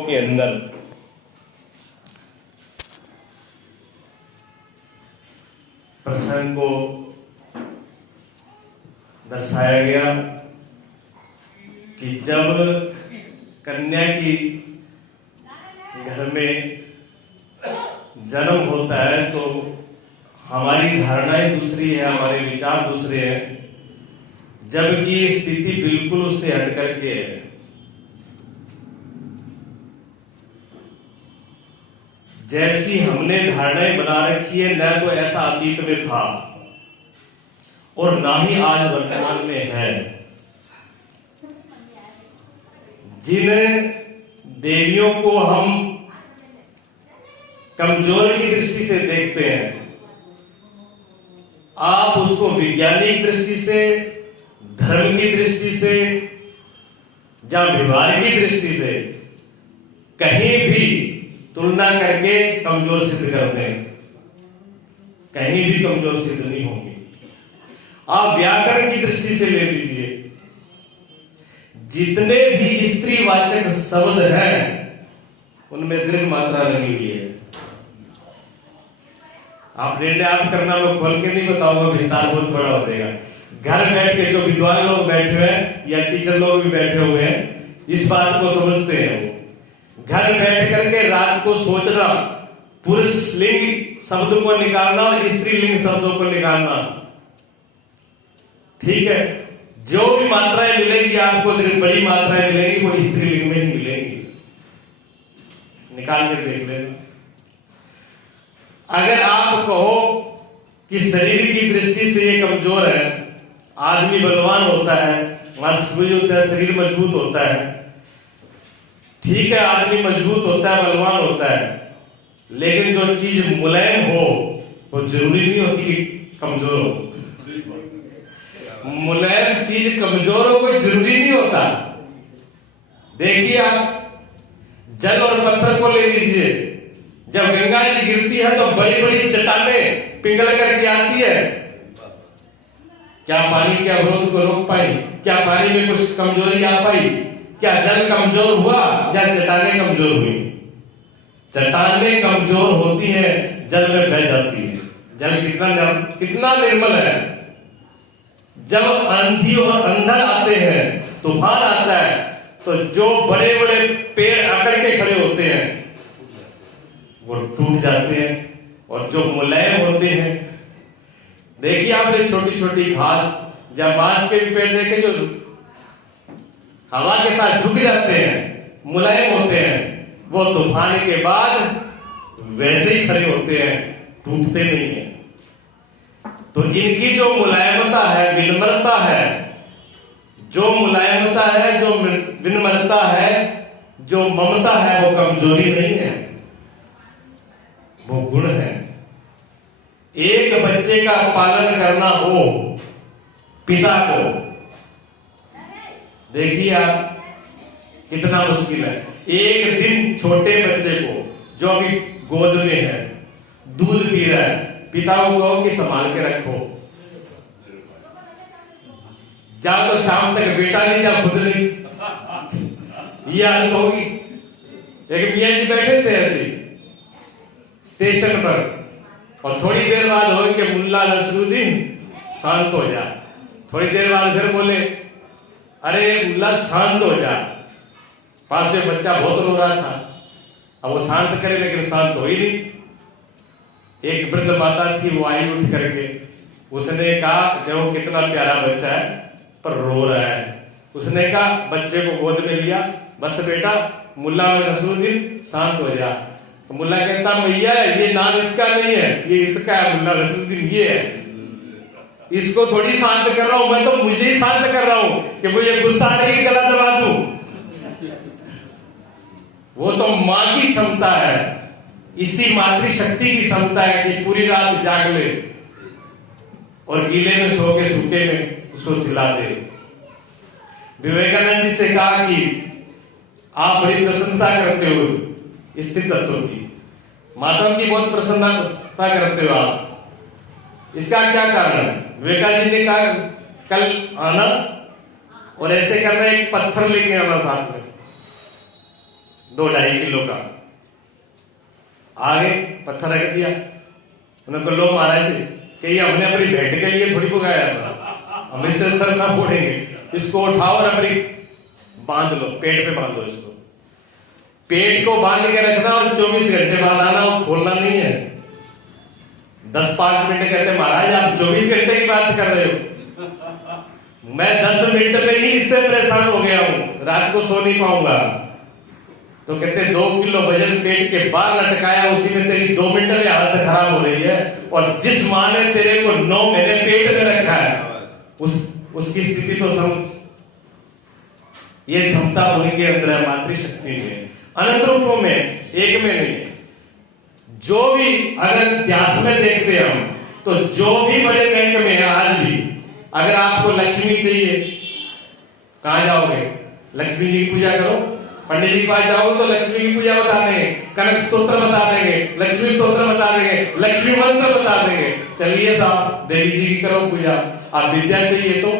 के अंदर प्रसंग को दर्शाया गया कि जब कन्या की घर में जन्म होता है तो हमारी धारणाएं दूसरी है, हमारे विचार दूसरे हैं, जबकि स्थिति बिल्कुल उससे हट करके है। जैसी हमने धारणाएं बना रखी है, न तो ऐसा अतीत में था और ना ही आज वर्तमान में है। जिन देवियों को हम कमजोर की दृष्टि से देखते हैं, आप उसको वैज्ञानिक दृष्टि से, धर्म की दृष्टि से या व्यवहार की दृष्टि से कहीं भी तुलना करके कमजोर सिद्ध करते हैं, कहीं भी कमजोर सिद्ध नहीं होंगे। आप व्याकरण की दृष्टि से ले लीजिए, जितने भी स्त्रीवाचक शब्द हैं उनमें दीर्घ मात्रा लगी हुई है। आप निर्णय आप करना, मैं खोल के नहीं बताऊंगा, विस्तार बहुत बड़ा हो जाएगा। घर बैठ के जो विद्वान लोग बैठे हुए हैं या टीचर लोग भी बैठे हुए हैं, इस बात को समझते हैं। वो घर बैठ करके रात को सोचना, पुरुष लिंग शब्द को निकालना और स्त्रीलिंग शब्दों को निकालना, ठीक है। जो भी मात्राएं मिलेगी आपको, बड़ी मात्राएं मिलेगी, वो स्त्रीलिंग में ही मिलेंगी। निकाल के देख लेना। अगर आप कहो कि शरीर की दृष्टि से ये कमजोर है, आदमी बलवान होता है, मांसपेशी होता है, शरीर मजबूत होता है, ठीक है, आदमी मजबूत होता है, बलवान होता है, लेकिन जो चीज मुलायम हो वो जरूरी नहीं होती कि कमजोर हो। मुलायम चीज कमजोर हो कोई जरूरी नहीं होता। देखिए, आप जल और पत्थर को ले लीजिए। जब गंगा जी गिरती है तो बड़ी बड़ी चट्टानें पिघल करके आती है, क्या पानी के अवरोध को रोक पाई? क्या पानी में कुछ कमजोरी आ पाई? क्या जल कमजोर हुआ या चट्टानें कमजोर हुई? चट्टानें कमजोर होती है, जल में बह जाती है। जल कितना निर्मल है। जब आंधी और अंधड़ आते हैं, तूफान आता है, तो जो बड़े बड़े पेड़ अकड़ के खड़े होते हैं वो टूट जाते हैं, और जो मुलायम होते हैं, देखिए आपने छोटी छोटी घास, जब बांस के पेड़ देखे जो हवा के साथ झुक जाते हैं, मुलायम होते हैं, वो तूफान के बाद वैसे ही खड़े होते हैं, टूटते नहीं है। तो इनकी जो मुलायमता है, विनम्रता है, जो मुलायमता है, जो विनम्रता है, जो ममता है, वो कमजोरी नहीं है, वो गुण है। एक बच्चे का पालन करना हो पिता को, देखिए आप कितना मुश्किल है। एक दिन छोटे बच्चे को जो अभी गोद में है, दूध पी रहा है, पिता को कहो कि संभाल के रखो, जाओ तो शाम तक बेटा नहीं, जा खुद नहीं, ये हालत होगी। लेकिन मियाँ जी बैठे थे ऐसे स्टेशन पर, और थोड़ी देर बाद हो कि मुल्ला नसरुद्दीन शांत हो जा। थोड़ी देर बाद फिर बोले, अरे मुल्ला शांत हो जा। पास में बच्चा बहुत रो रहा था, अब वो शांत करे लेकिन शांत हो ही नहीं। एक वृद्ध माता थी, वो आई उठ करके, उसने कहा देखो कितना प्यारा बच्चा है पर रो रहा है। उसने कहा बच्चे को गोद में लिया, बस बेटा मुल्ला नसरुद्दीन शांत हो जा। तो मुल्ला कहता भैया ये नाम इसका नहीं है, ये इसका है, मुल्ला नसरुद्दीन ये है, इसको थोड़ी शांत कर रहा हूं मैं, तो मुझे ही शांत कर रहा हूं कि मुझे गुस्सा आ रही, गला दबा दूं। वो तो मां की क्षमता है, इसी मातृशक्ति की क्षमता है कि पूरी रात जाग ले और गीले में सो के सूखे में उसको सिला दे। विवेकानंद जी से कहा कि आप बड़ी प्रशंसा करते हो स्त्री तत्व की, माताओं की बहुत प्रशंसा करते हो आप, इसका क्या कारण है? विवेकानंद जी ने कहा कल आना और ऐसे करना, एक पत्थर लेके आना साथ में, 2-2.5 किलो का। आगे पत्थर रख दिया, उन्होंने कहा लो महाराज कि ये हमने अपनी भेंट के लिए थोड़ी पकाया था, हम इससे सर ना फोड़ेंगे, इसको उठाओ और अपनी बांध लो, पेट पे बांध दो इसको। पेट को बांध के रखना और 24 घंटे बाद आना, वो खोलना नहीं है। 10-5 मिनट कहते महाराज आप 24 घंटे की बात कर रहे हो, मैं 10 मिनट में ही इससे परेशान हो गया हूं, रात को सो नहीं पाऊंगा। तो कहते 2 किलो वजन पेट के बाहर लटकाया, उसी में तेरी 2 मिनट में हालत खराब हो रही है, और जिस मां ने तेरे को 9 महीने पेट में रखा है उसकी स्थिति तो समझ। ये क्षमता उनके अंदर है, मातृशक्ति में, अनंत रूपों में, एक में नहीं। जो भी अगर इतिहास में देखते हैं हम, तो जो भी बड़े बैंक में है आज भी, अगर आपको लक्ष्मी चाहिए कहां जाओगे? लक्ष्मी जी की पूजा करो, पंडित जी के पास जाओगे तो लक्ष्मी की पूजा बता देंगे, कनक स्तोत्र बता देंगे, लक्ष्मी स्तोत्र बता देंगे, लक्ष्मी मंत्र बता देंगे। चलिए साहब देवी जी की करो पूजा। आप विद्या चाहिए तो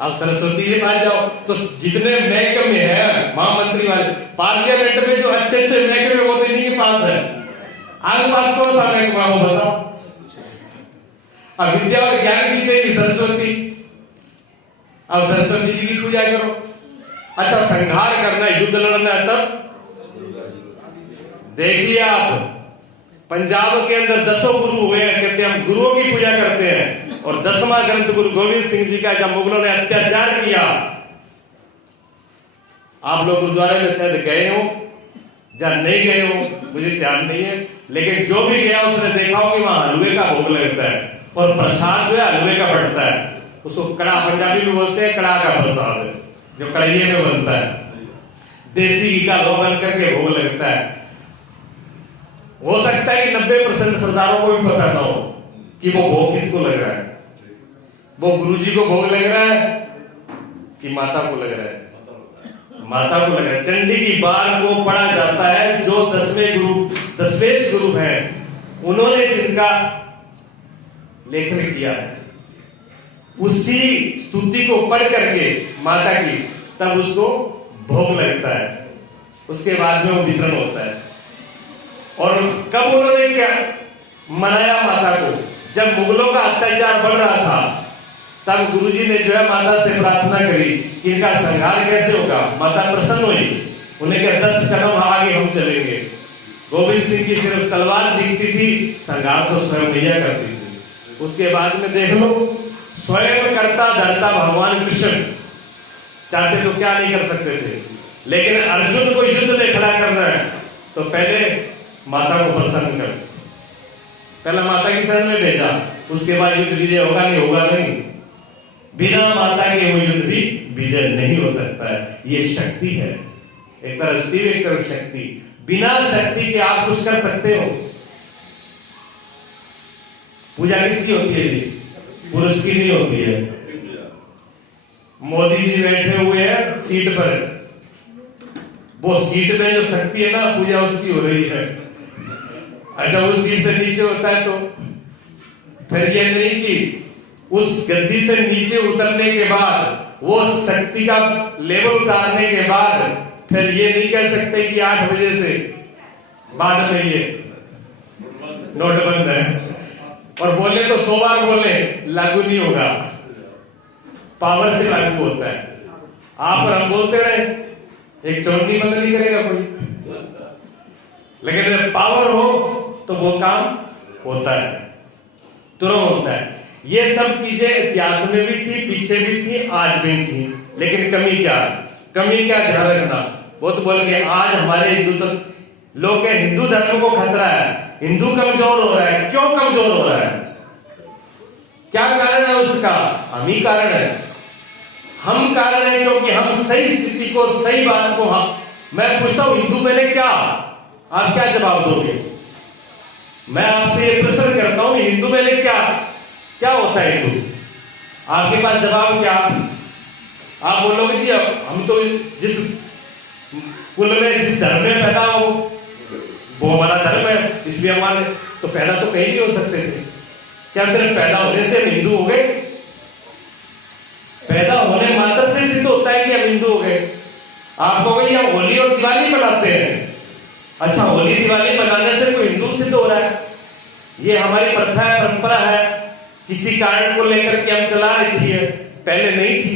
आप सरस्वती के पास जाओ। तो जितने महकमे है महामंत्री वाले, पार्लियामेंट में जो अच्छे अच्छे महकमे वो तो इन्हीं के पास है। आपके पास कौन सा महकमा वो बताओ? अब विद्या और ज्ञान की देवी सरस्वती, अब सरस्वती जी की पूजा करो। अच्छा संहार करना है, युद्ध लड़ना है, तब देख लिया आप पंजाब के अंदर 10 गुरु हुए हैं, कहते हैं हम गुरुओं की पूजा करते हैं, और 10वां ग्रंथ गुरु गोविंद सिंह जी का जब मुगलों ने अत्याचार किया, आप लोग गुरुद्वारे में शायद गए हो या नहीं गए हो मुझे ध्यान नहीं है, लेकिन जो भी गया उसने देखा हो कि वहां हलवे का भोग लगता है और प्रसाद जो है हलवे का बढ़ता है। उसको कड़ा पंजाबी में बोलते हैं, कड़ा का प्रसाद है जो कढ़ाई में बनता है, देसी घी का लो बन करके भोग लगता है। हो सकता है कि 90% सरदारों को भी पता ना हो कि वो भोग किसको लग रहा है, वो गुरुजी को भोग लग रहा है कि माता को लग रहा है, माता को लग रहा है। चंडी की बार को पढ़ा जाता है, जो 10वें गुरु हैं उन्होंने जिनका लेखन किया है, उसी स्तुति को पढ़ करके माता की, तब उसको भोग लगता है, उसके बाद में वो वितरण होता है। और कब उन्होंने क्या मनाया माता को? जब मुगलों का अत्याचार बढ़ रहा था, तब गुरुजी ने जो है माता से प्रार्थना करी कि इनका संहार कैसे होगा। माता प्रसन्न हुई, उन्हें क्या 10 कदम आगे हम चलेंगे। गोविंद सिंह की सिर्फ तलवार दिखती थी, संहार तो स्वयं भैया करती थी। उसके बाद में देख लो, स्वयं करता धरता भगवान कृष्ण, चाहते तो क्या नहीं कर सकते थे, लेकिन अर्जुन को युद्ध में खड़ा करना है तो पहले माता को प्रसन्न कर, पहला माता की शरण में भेजा, उसके बाद युद्ध विजय होगा नहीं होगा नहीं। बिना माता के वो युद्ध भी विजय नहीं हो सकता है। ये शक्ति है, एक तरफ शिव एक तरफ शक्ति। बिना शक्ति के आप कुछ कर सकते हो? पूजा किसकी होती है जी? पुरुष की नहीं होती है। मोदी जी बैठे हुए हैं सीट पर, वो सीट में जो शक्ति है ना, पूजा उसकी हो रही है। अच्छा वो सीट से नीचे होता है तो फिर ये नहीं कि उस गद्दी से नीचे उतरने के बाद, वो शक्ति का लेवल उतारने के बाद, फिर ये नहीं कह सकते कि 8 बजे से बाद में ये नोट बंद है, और बोले तो 100 बार बोले, लागू नहीं होगा। पावर से लागू होता है। आप और हम बोलते रहे, एक चोटी बंद नहीं करेगा कोई, लेकिन जब पावर हो तो वो काम होता है, तुरंत होता है। ये सब चीजें इतिहास में भी थी, पीछे भी थी, आज भी थी, लेकिन कमी क्या ध्यान रखना। वो तो बोल के आज हमारे हिंदू लोग के हिंदू धर्म को खतरा है, हिंदू कमजोर हो रहा है। क्यों कमजोर हो रहा है? क्या कारण है उसका? हम ही कारण है। हम कारण है क्योंकि हम सही स्थिति को, सही बात को, मैं पूछता हूं हिंदू मैंने क्या, आप क्या जवाब दोगे? मैं आपसे ये प्रश्न करता हूं हिंदू मैंने क्या होता है हिंदू? आपके पास जवाब क्या? आप बोलोगे जी हम तो जिस कुल में, जिस धर्म में पैदा हो वो हमारा धर्म है, इसलिए हमारे तो पैदा तो कहीं नहीं हो सकते थे। क्या सिर्फ पैदा होने से हम हिंदू हो गए? पैदा होने मात्र से सिद्ध होता है कि हम हिंदू हो गए। आप कहोगे हम होली और दिवाली मनाते हैं। अच्छा, होली दिवाली मनाने से कोई हिंदू सिद्ध हो रहा है? ये हमारी प्रथा है, परंपरा है, किसी कारण को लेकर के हम चला रखी है, पहले नहीं थी,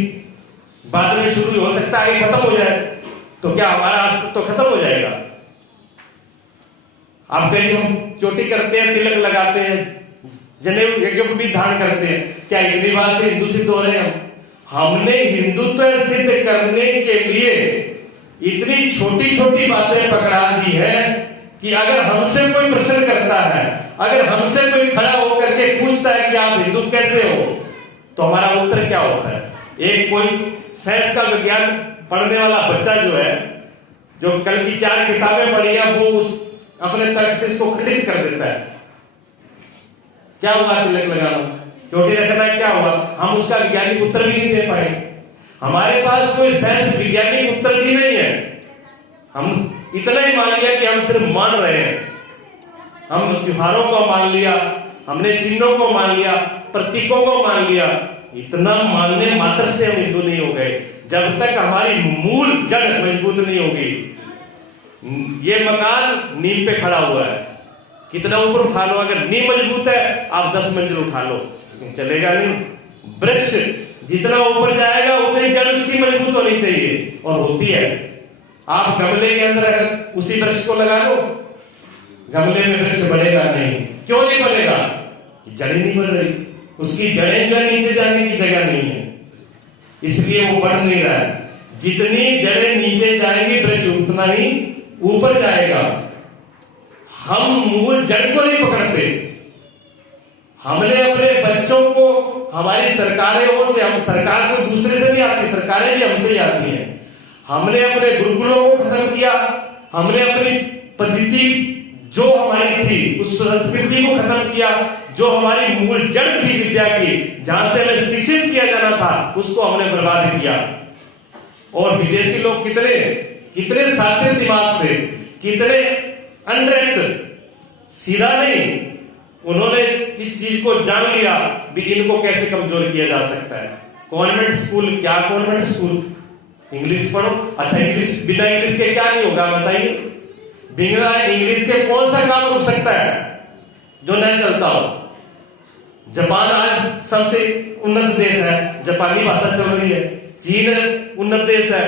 बाद में शुरू हो सकता है खत्म हो जाए, तो क्या हमारा अस्तित्व तो खत्म हो जाएगा? आप कहिए हम चोटी करते हैं, तिलक लगाते हैं, जनेऊ यज्ञ भी धारण करते हैं, क्या इतनी बात से हिंदू सिद्ध हो रहे हैं? हमने हिंदुत्व सिद्ध करने के लिए इतनी छोटी छोटी बातें पकड़ा दी है कि अगर हमसे कोई प्रश्न करता है, अगर हमसे कोई खड़ा होकर के पूछता है कि आप हिंदू कैसे हो, तो हमारा उत्तर क्या होता है? एक कोई साइंस का विज्ञान पढ़ने वाला बच्चा जो है, जो कल की 4 किताबें पढ़ी है, वो उस अपने तर्क से इसको खंडित कर देता है। क्या हुआ तिलक लगाना, चोटी रखना, क्या हुआ? हम उसका वैज्ञानिक उत्तर भी नहीं दे पाए। हमारे पास कोई साइंस वैज्ञानिक उत्तर भी नहीं है। हम इतना ही मान लिया कि हम सिर्फ मान रहे हैं। हम त्योहारों को मान लिया, हमने चिन्हों को मान लिया, प्रतीकों को मान लिया। इतना मानने मात्र से हम हिंदू नहीं हो गए जब तक हमारी मूल जड़ मजबूत नहीं होगी। ये मकान नींव पे खड़ा हुआ है, कितना ऊपर उठा लो, अगर नींव मजबूत है आप 10 मंजिल उठा लो, चलेगा नहीं। वृक्ष जितना ऊपर जाएगा उतनी जड़ उसकी मजबूत होनी चाहिए, और होती है। आप गमले के अंदर अगर उसी वृक्ष को लगा लो, गमले में वृक्ष बढ़ेगा नहीं। क्यों नहीं बढ़ेगा? जड़ें नहीं बढ़ रही, उसकी जड़ें जो है नीचे जाने की जगह नहीं है, इसलिए वो बढ़ नहीं रहा है। जितनी जड़ें नीचे जाएंगी वृक्ष उतना ही ऊपर जाएगा। हम मूल जड़ को नहीं पकड़ते। हमने अपने बच्चों को, हमारी सरकारें हो, हम सरकार को दूसरे से नहीं आती, सरकारें भी हमसे ही आती हैं। हमने अपने गुरुकुलों को खत्म किया, हमने अपनी पद्धति जो हमारी थी उस संस्कृति को खत्म किया, जो हमारी मूल जड़ थी विद्या की, जहां से हमें शिक्षित किया जाना था, उसको हमने बर्बाद किया। और विदेशी लोग कितने सादे दिमाग से, कितने अनडायरेक्ट, सीधा नहीं, उन्होंने इस चीज को जान लिया भी इनको कैसे कमजोर किया जा सकता है। कॉन्वेंट स्कूल, क्या कॉन्वेंट स्कूल? इंग्लिश पढ़ो। अच्छा, इंग्लिश, बिना इंग्लिश के क्या नहीं होगा बताइए? बिना इंग्लिश के कौन सा काम रुक सकता है जो नहीं चलता हो? जापान आज सबसे उन्नत देश है, जापानी भाषा चल रही है। चीन उन्नत देश है,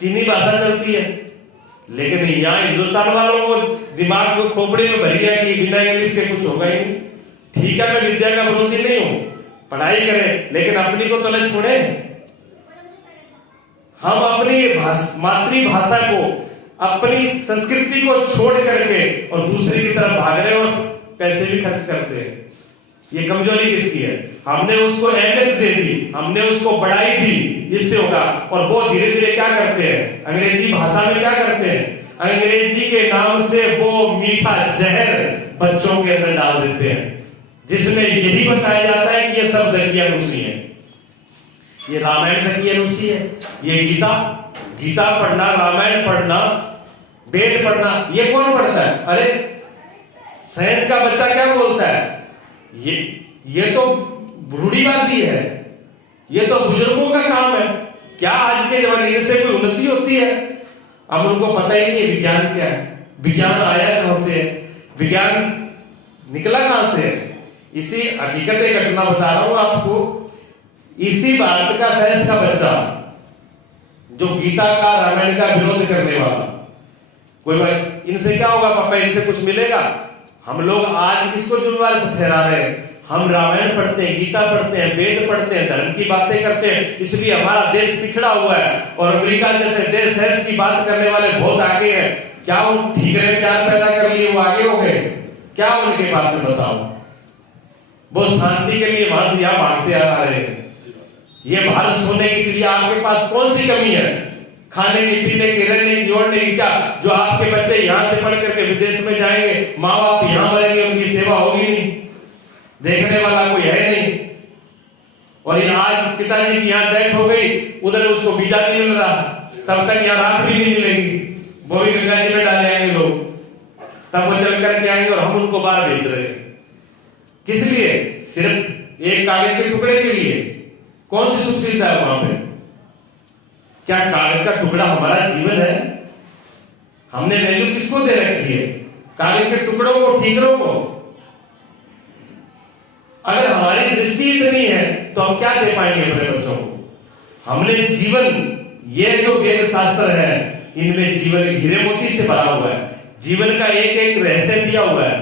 चीनी भाषा चलती है। लेकिन यहाँ हिंदुस्तान वालों को दिमाग को खोपड़े में भर गया कि बिना इंग्लिश के कुछ होगा ही नहीं। ठीक है, मैं विद्या का विरोधी नहीं हूं, पढ़ाई करें, लेकिन अपनी को तो न छोड़े। हम अपनी मातृभाषा को, अपनी संस्कृति को छोड़ करके और दूसरी की तरफ भाग रहे और पैसे भी खर्च करते हैं। ये कमजोरी किसकी है? हमने उसको अहमियत दे दी, हमने उसको बढ़ाई दी, इससे होगा। और वो धीरे धीरे क्या करते हैं? अंग्रेजी भाषा में क्या करते हैं? अंग्रेजी के नाम से वो मीठा जहर बच्चों के अंदर डाल देते हैं, जिसमें यही बताया जाता है कि ये सब दकियानुसी है, ये रामायण दकियानुसी है, ये गीता पढ़ना, रामायण पढ़ना, वेद पढ़ना, ये कौन पढ़ता है? अरे साइंस का बच्चा क्या बोलता है? ये तो रूढ़िवादी है, ये तो बुजुर्गों का काम है। क्या आज के जमाने से कोई उन्नति होती है? अब उनको पता ही नहीं विज्ञान क्या है, विज्ञान आया कहां से है, विज्ञान निकला कहां से है। इसी हकीकत एक घटना बता रहा हूं आपको। इसी भारत का साइंस का बच्चा जो गीता का, रामायण का विरोध करने वाला, कोई बात, इनसे क्या होगा पापा, इनसे कुछ मिलेगा? हम लोग आज किसको जिम्मेवार से ठहरा रहे हैं? हम रामायण पढ़ते हैं, गीता पढ़ते हैं, वेद पढ़ते हैं, धर्म की बातें करते हैं, इसलिए हमारा देश पिछड़ा हुआ है। और अमेरिका जैसे देश साइंस की बात करने वाले बहुत आगे हैं। क्या वो ठीकरे विचार पैदा कर लिए वो आगे हो गए? क्या उनके पास है बताओ? वो शांति के लिए वहां से यहां भागते आ रहे हैं। ये भारत सोने की चिड़िया, आपके पास कौन सी कमी है? खाने की, पीने की, रहने की, ओढ़ने की, क्या जो आपके बच्चे यहां से पढ़ करके विदेश में जाएंगे, माँ बाप यहां मरेंगे, उनकी सेवा होगी नहीं, देखने वाला कोई है नहीं। और ये आज पिताजी की यहाँ डेथ हो गई, उधर उसको वीजा नहीं मिल रहा, तब तक यहाँ राख भी नहीं मिलेगी, वो भी गंगा जी में डाले आएंगे लोग, तब वो चल करके आएंगे और हम उनको बाहर भेज रहे हैं। किस लिए? सिर्फ एक कागज के टुकड़े के लिए। कौन सी सुख सुविधा है वहां पे? क्या कागज का टुकड़ा हमारा जीवन है? हमने वैल्यू किसको दे रखी है? कागज के टुकड़ों को, ठीकरों को। अगर हमारी दृष्टि इतनी है तो हम क्या दे पाएंगे अपने बच्चों को? हमने जीवन, ये जो वेद शास्त्र है, इनमें जीवन हीरे मोती से भरा हुआ है। जीवन का एक एक रहस्य दिया हुआ है।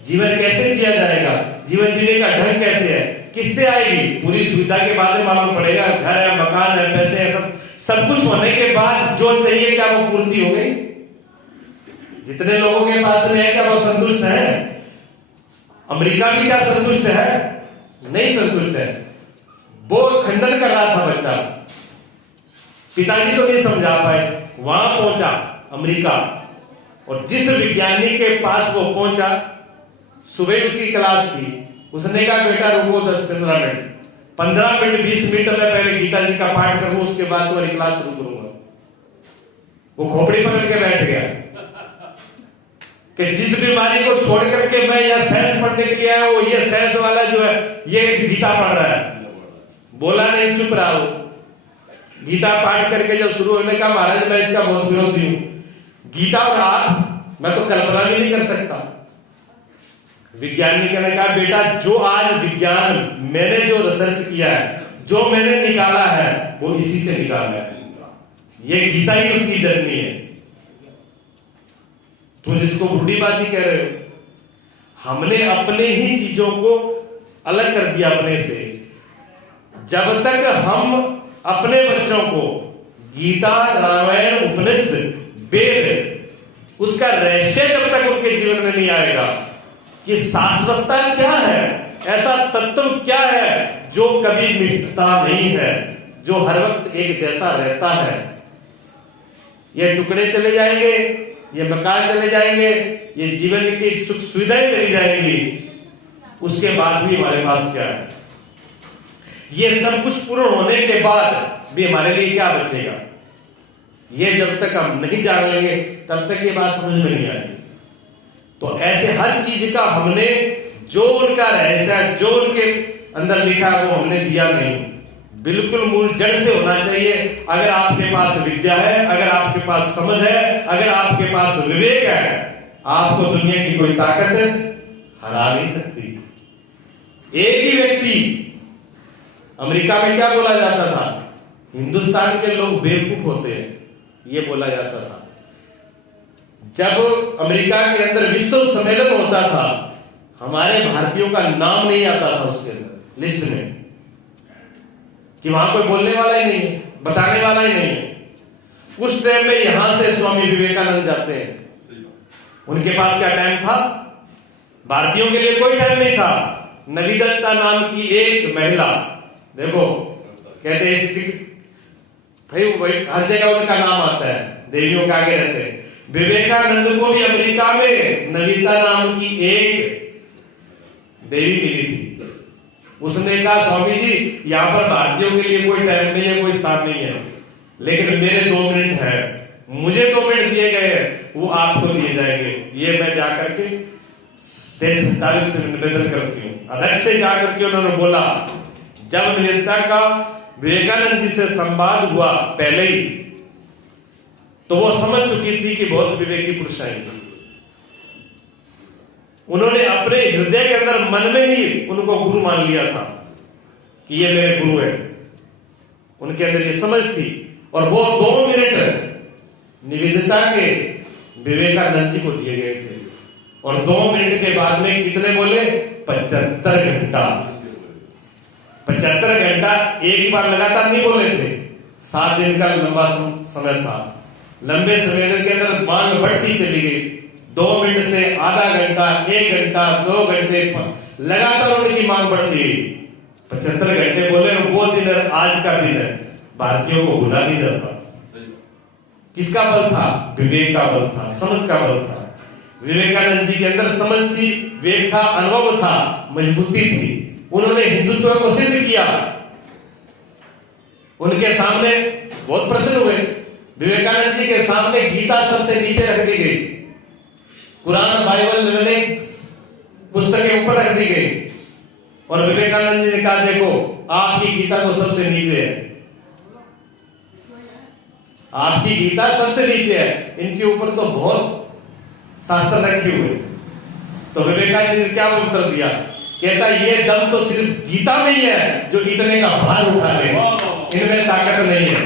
जीवन कैसे जिया जाएगा, जीवन जीने का ढंग कैसे है, किससे आएगी? पूरी सुविधा के बाद में मालूम पड़ेगा। घर है, मकान है, पैसे है, सब कुछ होने के बाद जो चाहिए क्या वो पूर्ति हो गई? जितने लोगों के पास में है क्या वो संतुष्ट है? अमेरिका भी क्या संतुष्ट है? नहीं संतुष्ट है। वो खंडन कर रहा था बच्चा, पिताजी तो नहीं समझा पाए। वहां पहुंचा अमेरिका, और जिस विज्ञानी के पास वो पहुंचा, सुबह उसकी क्लास थी, उसने कहा बेटा रुको 10-15 मिनट, 15 मिनट 20 मिनट में पहले गीता जी का पाठ करूं, उसके बाद तुम्हारी क्लास शुरू करूंगा। वो खोपड़ी पकड़ के बैठ गया कि जिस बीमारी को छोड़ करके मैं यह साइंस पढ़ने के लिए आया हूं, ये साइंस वाला जो है ये गीता पढ़ रहा है। बोला नहीं, चुप रहा हो। गीता पाठ करके जब शुरू होने का, महाराज मैं इसका बहुत विरोधी हूं। गीता और आप, मैं तो कल्पना भी नहीं कर सकता। वैज्ञानिक ने कहा बेटा जो आज विज्ञान, मैंने जो रिसर्च किया है, जो मैंने निकाला है, वो इसी से निकाला है। ये गीता ही उसकी जननी है। तो जिसको बूढ़ीबाती कह रहे हो, हमने अपने ही चीजों को अलग कर दिया अपने से। जब तक हम अपने बच्चों को गीता, रामायण, उपनिषद, वेद, उसका रहस्य जब तक उनके जीवन में नहीं आएगा कि शाश्वतता क्या है, ऐसा तत्व क्या है जो कभी मिटता नहीं है, जो हर वक्त एक जैसा रहता है। ये टुकड़े चले जाएंगे, ये मकान चले जाएंगे, ये जीवन की सुख सुविधाएं चली जाएंगी, उसके बाद भी हमारे पास क्या है? ये सब कुछ पूर्ण होने के बाद भी हमारे लिए क्या बचेगा? ये जब तक हम नहीं जान लेंगे तब तक ये बात समझ में नहीं आएगी। तो ऐसे हर चीज का हमने, जो उनका रहस्य, जो उनके अंदर लिखा है, वो हमने दिया नहीं। बिल्कुल मूल जड़ से होना चाहिए। अगर आपके पास विद्या है, अगर आपके पास समझ है, अगर आपके पास विवेक है, आपको दुनिया की कोई ताकत हरा नहीं सकती। एक ही व्यक्ति, अमेरिका में क्या बोला जाता था? हिंदुस्तान के लोग बेवकूफ होते हैं, ये बोला जाता था। जब अमेरिका के अंदर विश्व सम्मेलन होता था, हमारे भारतीयों का नाम नहीं आता था उसके अंदर लिस्ट में, कि वहां कोई बोलने वाला ही नहीं है, बताने वाला ही नहीं है। उस टाइम में यहां से स्वामी विवेकानंद जाते हैं। उनके पास क्या टाइम था? भारतीयों के लिए कोई टाइम नहीं था। नविदत्ता नाम की एक महिला, देखो कहते हैं भाई हर जगह उनका नाम आता है, देवियों के आगे रहते हैं। विवेकानंद को भी अमेरिका में नविता नाम की एक देवी मिली थी। उसने कहा स्वामी जी यहाँ पर भारतीयों के लिए कोई टाइम नहीं है, कोई स्थान नहीं है, लेकिन मेरे 2 मिनट है, मुझे 2 मिनट दिए गए हैं, वो आपको दिए जाएंगे। ये मैं जाकर के देश संचालक से निवेदन करती हूँ। अध्यक्ष से जाकर के उन्होंने बोला, जब निवेदिता का विवेकानंद जी से संवाद हुआ पहले ही, तो वो समझ चुकी थी कि बहुत विवेकी पुरुष आएंगे। उन्होंने अपने हृदय के अंदर, मन में ही उनको गुरु मान लिया था कि ये मेरे गुरु है। उनके अंदर ये समझ थी, और वो 2 मिनट निवेदिता के विवेकानंद जी को दिए गए थे। और 2 मिनट के बाद में कितने बोले? 75 घंटा। 75 घंटा एक ही बार लगातार नहीं बोले थे, 7 दिन का लंबा समय था। लंबे समय के अंदर मांग बढ़ती चली गई। 2 मिनट से आधा घंटा, 1 घंटा, 2 घंटे, लगातार उनकी मांग बढ़ती गई। 75 घंटे बोले, वो दिन आज का दिन है, भारतीयों को भूला नहीं जाता। किसका बल था? विवेक का बल था, समझ का बल था। विवेकानंद जी के अंदर समझ थी, विवेक था, अनुभव था, मजबूती थी। उन्होंने हिंदुत्व को सिद्ध किया। उनके सामने बहुत प्रश्न हुए। विवेकानंद जी के सामने गीता सबसे नीचे रख दी गई, कुरान, बाइबल मैंने पुस्तकें ऊपर रख दी गई, और विवेकानंद जी ने कहा देखो आपकी गीता तो सबसे नीचे है। आपकी गीता सबसे नीचे है, इनके ऊपर तो बहुत शास्त्र रखे हुए। तो विवेकानंद ने क्या उत्तर दिया? कहता ये दम तो सिर्फ गीता में ही है जो इतने का भार उठा ले, इनमें ताकत नहीं है।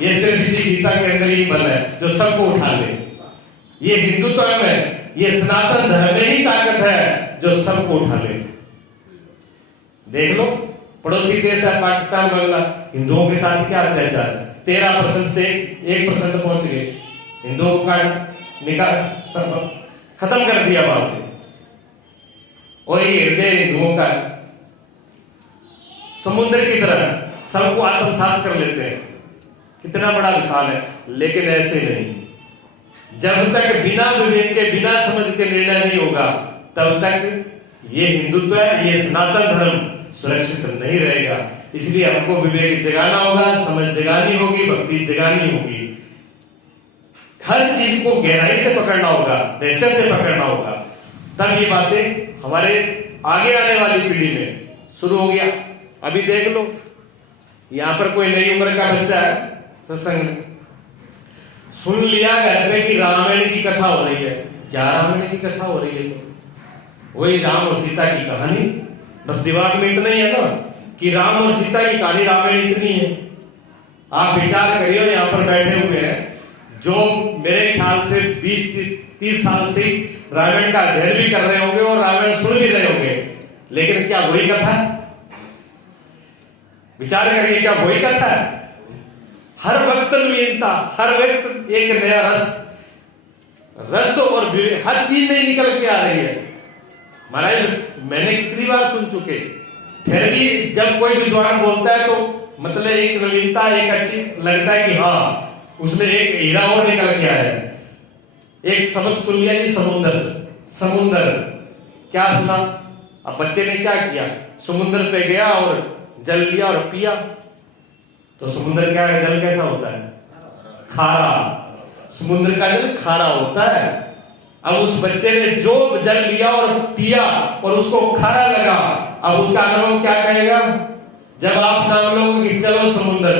ये सिर्फ इसी गीता के अंदर ही बल है जो सबको उठा ले। ये हिंदुत्व में, ये सनातन धर्म में ही ताकत है जो सबको उठा ले। देख लो, पड़ोसी देश है पाकिस्तान, बांग्ला, हिंदुओं के साथ क्या अत्याचार, 13% से 1% पहुंच गए, हिंदुओं का निकाल खत्म कर दिया वहां से। और ये हृदय हिंदुओं का समुद्र की तरह सबको आत्मसात कर लेते हैं, कितना बड़ा विशाल है। लेकिन ऐसे नहीं, जब तक बिना विवेक के, बिना समझ के निर्णय नहीं होगा, तब तक ये हिंदुत्व है, ये सनातन धर्म सुरक्षित नहीं रहेगा। इसलिए हमको विवेक जगाना होगा, समझ जगानी होगी, भक्ति जगानी होगी। हर चीज को गहराई से पकड़ना होगा, रहस्य से पकड़ना होगा, तब ये बातें हमारे आगे आने वाली पीढ़ी में शुरू हो गया। अभी देख लो, यहां पर कोई नई उम्र का बच्चा है, सत्संग में सुन लिया घर पे कि रामायण की कथा हो रही है। क्या रामायण की कथा हो रही है? तो वही राम और सीता की कहानी, बस दिमाग में इतना ही है ना कि राम और सीता की कहानी, रामायण इतनी है। आप विचार करिए, यहां पर बैठे हुए हैं जो मेरे ख्याल से 20-30 साल से रामायण का अध्ययन भी कर रहे होंगे और रामायण सुन भी रहे होंगे, लेकिन क्या वही कथा? विचार करिए, क्या वही कथा है? हर वक्त नवीनता, हर वक्त एक नया रस और हर चीज में निकल के आ रही है। महाराज मैंने कितनी बार सुन चुके, फिर भी जब कोई विद्वान बोलता है तो मतलब एक नवीनता, एक अच्छी लगता है कि हाँ उसमें एक हीरा और निकल के आया है। एक शब्द सुन लिया जी, समुंदर। क्या सुना? अब बच्चे ने क्या किया, समुद्र पे गया और जल लिया और पिया। तो समुद्र क्या है, जल कैसा होता है? खारा। समुद्र का जल खारा होता है। अब उस बच्चे ने जो जल लिया और पिया और उसको खारा लगा, अब उसका अनुभव क्या कहेगा? जब आप नाम लोगे कि चलो समुद्र,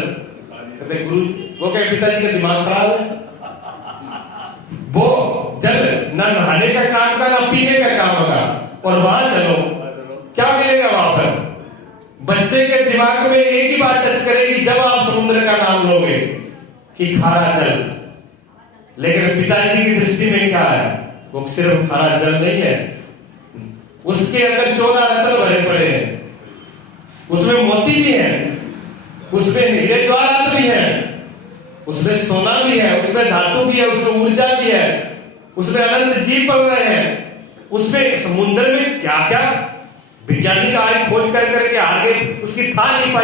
कहते गुरु, वो क्या पिताजी का दिमाग खराब है? वो जल ना नहाने का काम का, ना पीने का काम होगा, और वहां चलो, क्या मिलेगा वहां पर? बच्चे के दिमाग में एक ही बात टच करेगी जब आप समुद्र का नाम लोगे कि खारा जल। लेकिन पिताजी की दृष्टि में क्या है? वो सिर्फ खारा जल नहीं है, उसके अंदर 14 रत्न भरे पड़े हैं, उसमें मोती भी है, उसमें हीरे जवाहरात भी है, उसमें सोना भी है, उसमें धातु भी है, उसमें ऊर्जा भी है, उसमें अनंत जीव पड़ रहे हैं। उसमें समुद्र में क्या क्या वैज्ञानिक आए खोज कर करके आगे उसकी था नहीं पाए।